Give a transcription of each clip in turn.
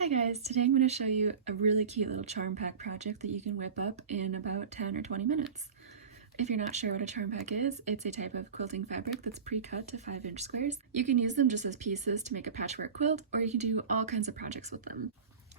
Hi guys, today I'm going to show you a really cute little charm pack project that you can whip up in about 10 or 20 minutes. If you're not sure what a charm pack is, it's a type of quilting fabric that's pre-cut to 5-inch squares. You can use them just as pieces to make a patchwork quilt, or you can do all kinds of projects with them.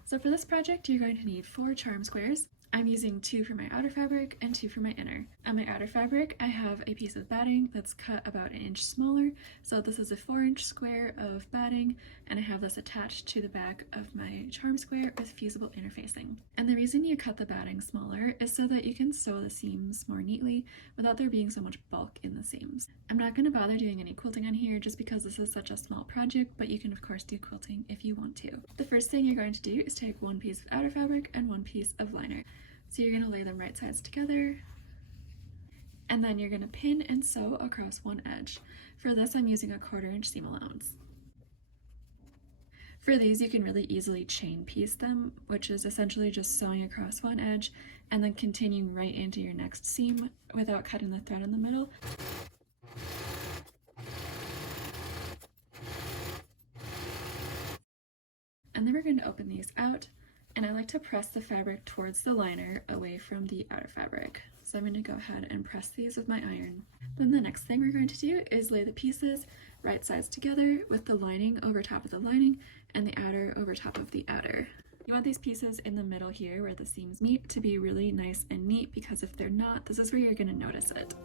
So for this project, you're going to need 4 charm squares. I'm using 2 for my outer fabric and 2 for my inner. On my outer fabric, I have a piece of batting that's cut about 1 inch smaller. So this is a 4-inch square of batting, and I have this attached to the back of my charm square with fusible interfacing. And the reason you cut the batting smaller is so that you can sew the seams more neatly without there being so much bulk in the seams. I'm not going to bother doing any quilting on here just because this is such a small project, but you can of course do quilting if you want to. The first thing you're going to do is take 1 piece of outer fabric and 1 piece of liner. So you're going to lay them right sides together, and then you're going to pin and sew across one edge. For this, I'm using a 1/4 inch seam allowance. For these, you can really easily chain piece them, which is essentially just sewing across one edge and then continuing right into your next seam without cutting the thread in the middle. And then we're going to open these out. And I like to press the fabric towards the liner away from the outer fabric. So I'm going to go ahead and press these with my iron. Then the next thing we're going to do is lay the pieces right sides together with the lining over top of the lining and the outer over top of the outer. You want these pieces in the middle here where the seams meet to be really nice and neat, because if they're not, this is where you're going to notice it.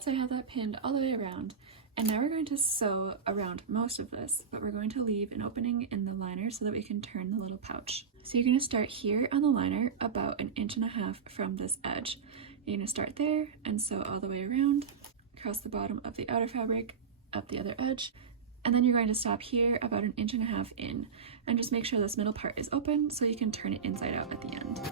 So I have that pinned all the way around, and now we're going to sew around most of this, but we're going to leave an opening in the liner so that we can turn the little pouch. So you're going to start here on the liner about 1.5 inches from this edge. You're going to start there and sew all the way around, across the bottom of the outer fabric, up the other edge, and then you're going to stop here about 1.5 inches in, and just make sure this middle part is open so you can turn it inside out at the end.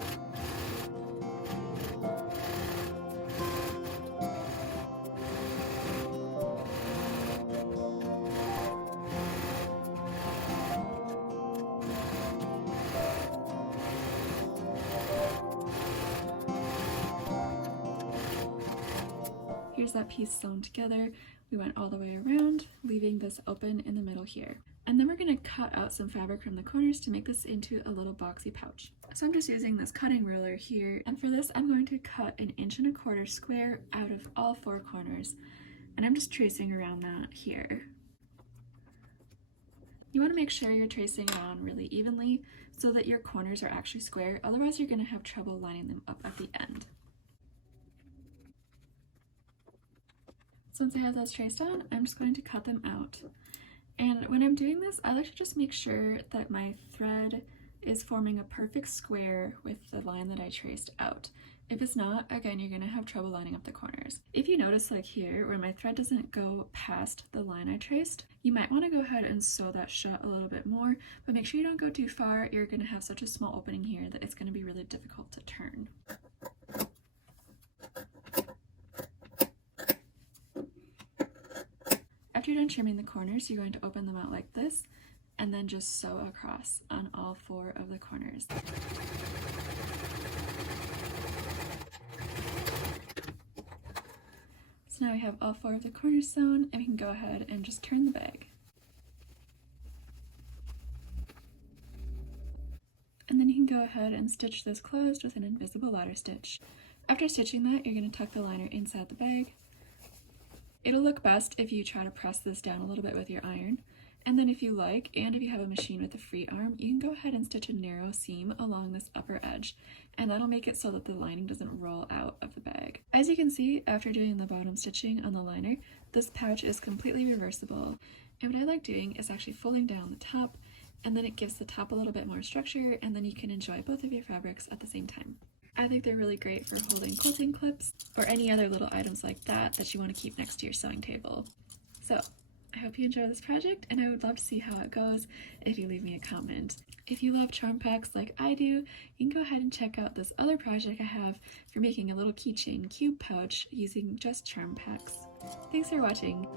Here's that piece sewn together. We went all the way around, leaving this open in the middle here. And then we're going to cut out some fabric from the corners to make this into a little boxy pouch. So I'm just using this cutting ruler here, and for this I'm going to cut 1.25 inches square out of all 4 corners. And I'm just tracing around that here. You want to make sure you're tracing around really evenly so that your corners are actually square, otherwise you're going to have trouble lining them up at the end. Since I have those traced on, I'm just going to cut them out. And when I'm doing this, I like to just make sure that my thread is forming a perfect square with the line that I traced out. If it's not, again, you're going to have trouble lining up the corners. If you notice, like here, where my thread doesn't go past the line I traced, you might want to go ahead and sew that shut a little bit more, but make sure you don't go too far. You're going to have such a small opening here that it's going to be really difficult to turn. After you're done trimming the corners, you're going to open them out like this, and then just sew across on all 4 of the corners. So now we have all 4 of the corners sewn, and we can go ahead and just turn the bag. And then you can go ahead and stitch this closed with an invisible ladder stitch. After stitching that, you're going to tuck the liner inside the bag. It'll look best if you try to press this down a little bit with your iron. And then if you like, and if you have a machine with a free arm, you can go ahead and stitch a narrow seam along this upper edge, and that'll make it so that the lining doesn't roll out of the bag. As you can see, after doing the bottom stitching on the liner, this pouch is completely reversible. And what I like doing is actually folding down the top, and then it gives the top a little bit more structure, and then you can enjoy both of your fabrics at the same time. I think they're really great for holding quilting clips or any other little items like that that you want to keep next to your sewing table. So I hope you enjoy this project, and I would love to see how it goes if you leave me a comment. If you love charm packs like I do, you can go ahead and check out this other project I have for making a little keychain cube pouch using just charm packs. Thanks for watching!